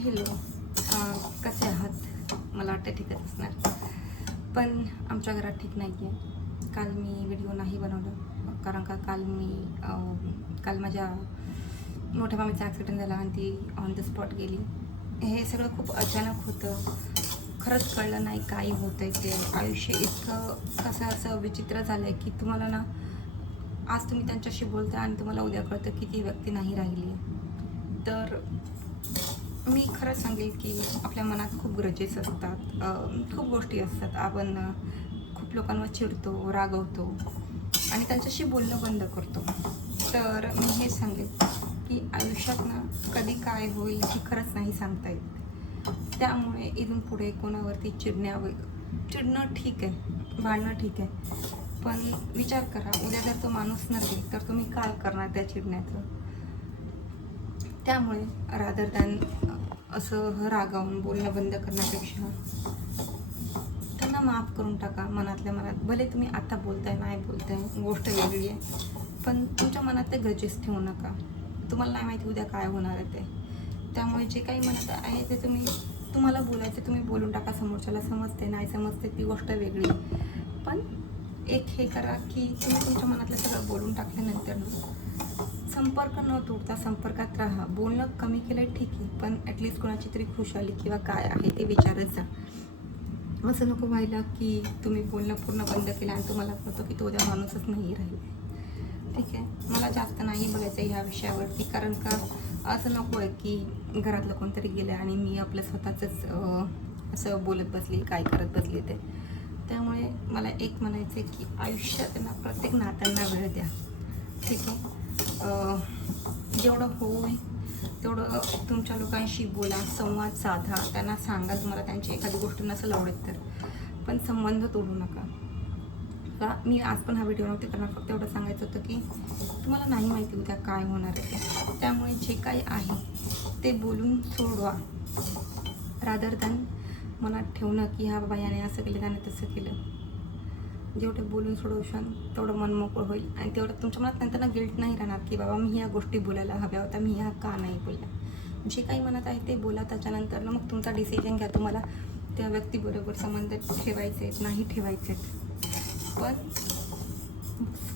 Hello, कसे आहात? मला वाटतं ठीकच असणार, पण आमच्या घरात ठीक नाही आहे. काल मी व्हिडिओ नाही बनवलं कारण का काल माझ्या मोठ्या मामीचा ॲक्सिडेंट झाला आणि ती ऑन द स्पॉट गेली. हे सगळं खूप अचानक होतं. खरंच कळलं नाही काही होतं आहे ते. आयुष्य इतकं असं विचित्र झालं आहे की तुम्हाला ना, आज तुम्ही त्यांच्याशी बोलता आणि तुम्हाला उद्या कळतं की ती व्यक्ती नाही राहिली आहे. तर मी खरं सांगेल की आपल्या मनात खूप ग्रजेस असतात, खूप गोष्टी असतात. आपण खूप लोकांवर चिडतो, रागवतो आणि त्यांच्याशी बोलणं बंद करतो. तर मी हे सांगेल की आयुष्यात ना कधी काय होईल हे खरंच नाही सांगता येत. त्यामुळे इथून पुढे कोणावरती चिडणं ठीक आहे, भांडणं ठीक आहे, पण विचार करा, उद्या जर तो माणूस नसेल तर तुम्ही काय करणार त्या चिडण्याचं. त्यामुळे रादर दॅन असं रागावून बोलणं बंद करण्यापेक्षा त्यांना माफ करून टाका मनातल्या मनात. भले तुम्ही आता बोलताय नाही बोलताय गोष्ट वेगळी आहे, पण तुमच्या मनात ते ग्रजेस ठेवू नका. तुम्हाला नाही माहिती उद्या काय होणार आहे ते. त्यामुळे जे काही म्हणत आहे ते तुम्हाला बोलायचं तुम्ही बोलून टाका. समोरच्याला समजते नाही समजते ती गोष्ट वेगळी, पण एक हे करा की तुम्ही तुमच्या मनातलं सगळं बोलून टाकल्यानंतर ना संपर्क न तोडता संपर्कात राहा. बोलणं कमी केलं ठीक आहे, पण ॲटलिस्ट कोणाची तरी खुशाली किंवा काय आहे ते विचारत जा. असं नको व्हायला की तुम्ही बोलणं पूर्ण बंद केलं आणि तुम्हाला कळतं की तो उद्या माणूसच नाही राहील. ठीक आहे, मला जास्त नाही बोलायचं ह्या विषयावरती, कारण का असं नको आहे की घरातलं कोणतरी गेलं आणि मी आपलं स्वतःचंच असं बोलत बसली, काय करत बसली ते. त्यामुळे मला एक म्हणायचं आहे की आयुष्यात ना प्रत्येक नात्यांना वेळ द्या. ठीक आहे, जेवढं होईल तेवढं तुमच्या लोकांशी बोला, संवाद साधा, त्यांना सांगा तुम्हाला त्यांची एखादी गोष्ट नसेल आवडत तर, पण संबंध तोडू नका. का मी आज पण हा व्हिडिओ नव्हते करणार, फक्त एवढं सांगायचं होतं की तुम्हाला नाही माहिती उद्या काय होणार आहे ते. त्यामुळे जे काही आहे ते बोलून सोडवा, रादर दॅन मनात ठेवणं की हा बाबा याने असं केलं त्याने तसं केलं. जेवढे बोलून सोडवशाल तेवढं मन मोकळं होईल आणि तेवढं तुमच्या मनात नंतर गिल्ट नाही राहणार की बाबा मी ह्या गोष्टी बोलायला हव्या होत्या, मी ह्या का नाही बोलल्या. जे काही मनात आहे ते बोला, त्याच्यानंतर मग तुमचा डिसिजन घ्या. तुम्हाला त्या व्यक्तीबरोबर संबंध ठेवायचे आहेत नाही ठेवायचे आहेत, पण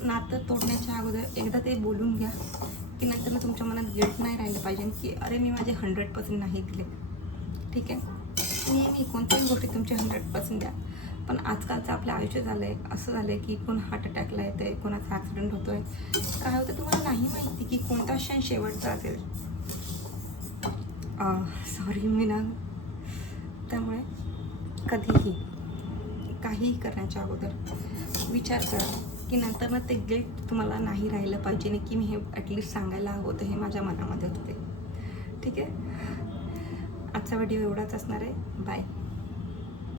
नातं तोडण्याच्या अगोदर एकदा ते बोलून घ्या की नंतर तुमच्या मनात गिल्ट नाही राहिलं पाहिजे की अरे मी माझे 100% नाही दिले. ठीक आहे, नेहमी कोणत्याही गोष्टी तुमचे 100% द्या. पण आजकालचं आपलं आयुष्य झालं आहे असं झालं आहे की कोण हार्ट अटॅकला येतं आहे, कोणाचा ॲक्सिडेंट होतो आहे, काय होतं तुम्हाला नाही माहिती की कोणता क्षण शेवटचा असेल. सॉरी मी ना, त्यामुळे कधीही काहीही करण्याच्या अगोदर विचार करा की नंतर मग ते गिल्ट तुम्हाला नाही राहिलं पाहिजे की मी हे ॲटलिस्ट सांगायला हवं होतं, हे माझ्या मनामध्ये होते. ठीक आहे, आजचा व्हिडिओ एवढाच असणार आहे. बाय.